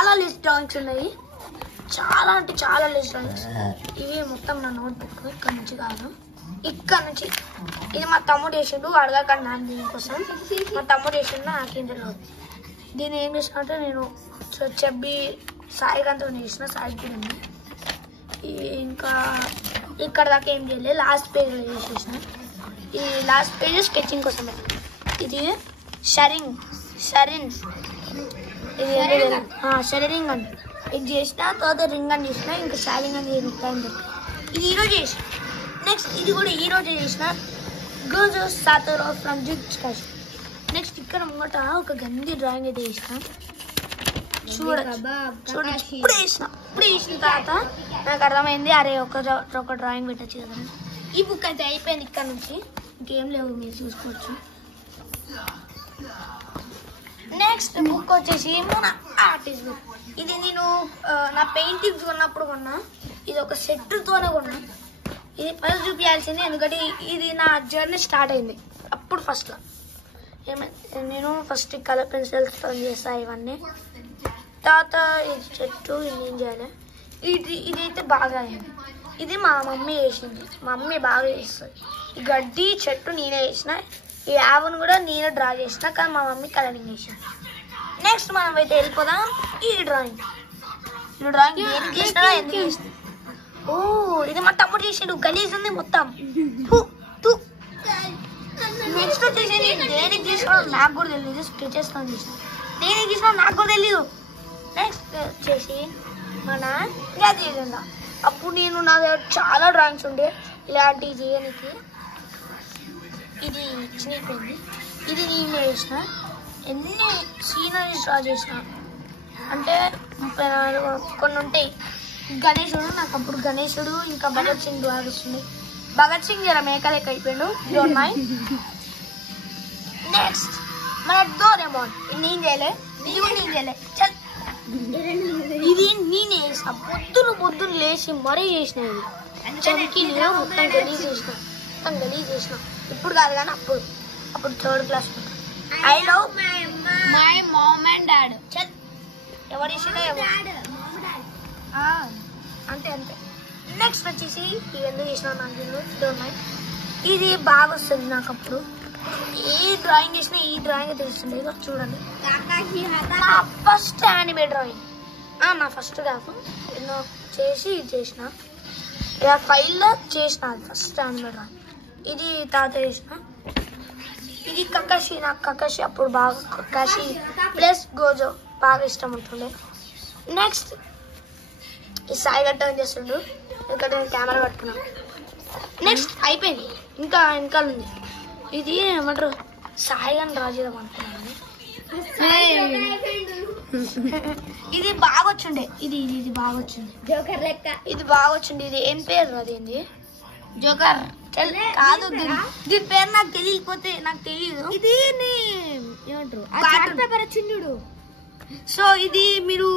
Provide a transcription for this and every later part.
చాలా list drawings ఉన్నాయి, చాలా అంటే చాలా లిస్ట్ డ్రాయింగ్స్. ఇవి మొత్తం నా నోట్బుక్ ఇక్కడ నుంచి కాదు, ఇక్కడ నుంచి. ఇది మా తమ్ముడు చేసిండు, అడగకండి నాకు దీనికోసం. మా తమ్ముడు చేసిండు, నాకేం తెలియదు. దీన్ని ఏం చేసినట్టే నేను చెప్పి సాయికాంతో చేసిన, సాయికి ఉంది. ఇంకా ఇక్కడ దాకా ఏం చేయలేదు, లాస్ట్ పేజ్ చేసేసిన. ఈ లాస్ట్ పేజ్ స్కెచింగ్ కోసమే. ఇది షరింగ్ ఇది షరింగ్ అని ఇది చేసిన, తర్వాత రింగ్ అని చేసిన, ఇంకా షారింగ్ అని టైం దొరికి. ఇది ఈరోజు చేసిన. నెక్స్ట్ ఇది కూడా ఈరోజు చేసిన, గోజో సాతోరో ఫ్రమ్ జిక్స్. నెక్స్ట్ ఇక్కడ ముంగట ఒక గంది డ్రాయింగ్ అయితే చేసిన. చూడండి ఇప్పుడు వేసిన తర్వాత నాకు అర్థమైంది, అరే ఒక డ్రాయింగ్ పెట్టచ్చు కదా. ఈ బుక్ అయితే అయిపోయింది, ఇక్కడ నుంచి ఇంకేం లేవు, మీరు చూసుకోవచ్చు. నెక్స్ట్ బుక్ వచ్చేసి మన ఆర్టిస్ట్ బుక్. ఇది నేను నా పెయింటింగ్స్ కొన్నప్పుడు కొన్నా, ఇది ఒక సెట్తోనే కొన్నా. ఇది ఫస్ట్ చూపించాల్సింది, ఎందుకంటే ఇది నా జర్నీ స్టార్ట్ అయింది అప్పుడు. ఫస్ట్లో నేను ఫస్ట్ కలర్ పెన్సిల్స్తో చేస్తా ఇవన్నీ. తర్వాత ఇది చెట్టు ఇది ఏం చేయాలి, ఇదైతే బాగా అయింది. ఇది మా మమ్మీ చేసింది, మా మమ్మీ బాగా చేస్తుంది. ఈ గడ్డి చెట్టు నేనే చేసిన, ఈ ఆవును కూడా నేనే డ్రా చేసిన, కానీ మా మమ్మీ కలరింగ్ చేసిన. నెక్స్ట్ మనం అయితే వెళ్ళిపోదాం. ఈ డ్రాయింగ్ దేనికి చేసినా ఎందుకు చేసిన. ఓ ఇది మా తమ్ముడు చేసిండు, గలీజ్ ఉంది మొత్తం. నెక్స్ట్ వచ్చేసి నేను దేనికి చేసినా నాకు కూడా తెలియదు, స్కెచెస్ తో చేసిన. దేనికి చేసినా నాకు కూడా తెలీదు. నెక్స్ట్ వచ్చేసి మన గది చేసిందా. అప్పుడు నేను నా దగ్గర చాలా డ్రాయింగ్స్ ఉండే ఇలాంటివి చేయడానికి. ఇది చినిగిపోయింది, ఇది నేను చేసిన. ఎన్ని సీనరీస్ డ్రా చేసిన అంటే 34 కొన్ని ఉంటాయి. గణేశుడు, నాకు అప్పుడు గణేశుడు ఇంకా భగత్ సింగ్ డ్రా వస్తుంది. భగత్ సింగ్ జర మేకలెక్క అయిపోయాడు, డోంట్ మైండ్. నెక్స్ట్ మన డోరేమోన్, ఇది నేను చేయలే, ఇది కూడా నేను చేయలే. చల్ ఇది నేనే చేసిన, పొద్దున లేచి మరీ చేసిన. ఇది చంకి మొత్తం గలీజ్ చేసిన, ఇప్పుడు కాదు కానీ అప్పుడు 3rd class. I love my mom and dad. చల్ ఎవరు చేసినా అంతే. నెక్స్ట్ వచ్చేసి ఇది ఎందుకు చేసిన నాకు డోంట్ మైండ్. ఇది బాగా వస్తుంది నాకు అప్పుడు. ఏ డ్రాయింగ్ చేసినా ఈ డ్రాయింగ్ తెలుస్తుంది. చూడండి నా ఫస్ట్ యానిమే డ్రాయింగ్, నా ఫస్ట్ కాదు ఎన్నో చేసి చేసిన, ఇలా ఫైల్లో చేసిన ఫస్ట్ యానిమే డ్రాయింగ్. ఇది తాత చేసిన. ఇది కకాషి, నాకు కకాషి అప్పుడు బాగా, కకాషి ప్లస్ గోజో బాగా ఇష్టం ఉంటుండే. నెక్స్ట్ ఈ సాయి గట్ట చేస్తుండు, ఇక్కడ నేను కెమెరా పట్టుకున్నాను. నెక్స్ట్ అయిపోయింది, ఇంకా వెనకాల ఉంది. ఇది ఏమంటారు సాయి అని డ్రా చేద్దాం అనుకున్నాను. ఇది బాగా వచ్చిండే, ఇది బాగా వచ్చింది, జోకర్ లెక్క. ఇది బాగా వచ్చింది. ఇది ఏం పేరు అదేంది, జోకర్ కాదు, దీని పేరు నాకు తెలియకపోతే నాకు తెలియదు. ఇది ఏమంటారు చిన్నుడు. సో ఇది మీరు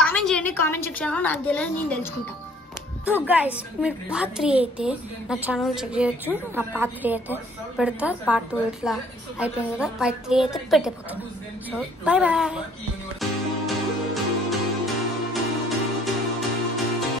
కామెంట్ చేయండి, కామెంట్ సెక్షన్లో. నాకు తెలియదు, నేను తెలుసుకుంటా. సో గైస్ మీరు పార్ట్ 3 అయితే నా ఛానల్ చెక్ చేయొచ్చు. నా పార్ట్ 3 అయితే పెడతా, పార్ట్ 2 ఇట్లా అయిపోయింది కదా, పార్ట్ 3 అయితే పెట్టిపోతాను. So bye.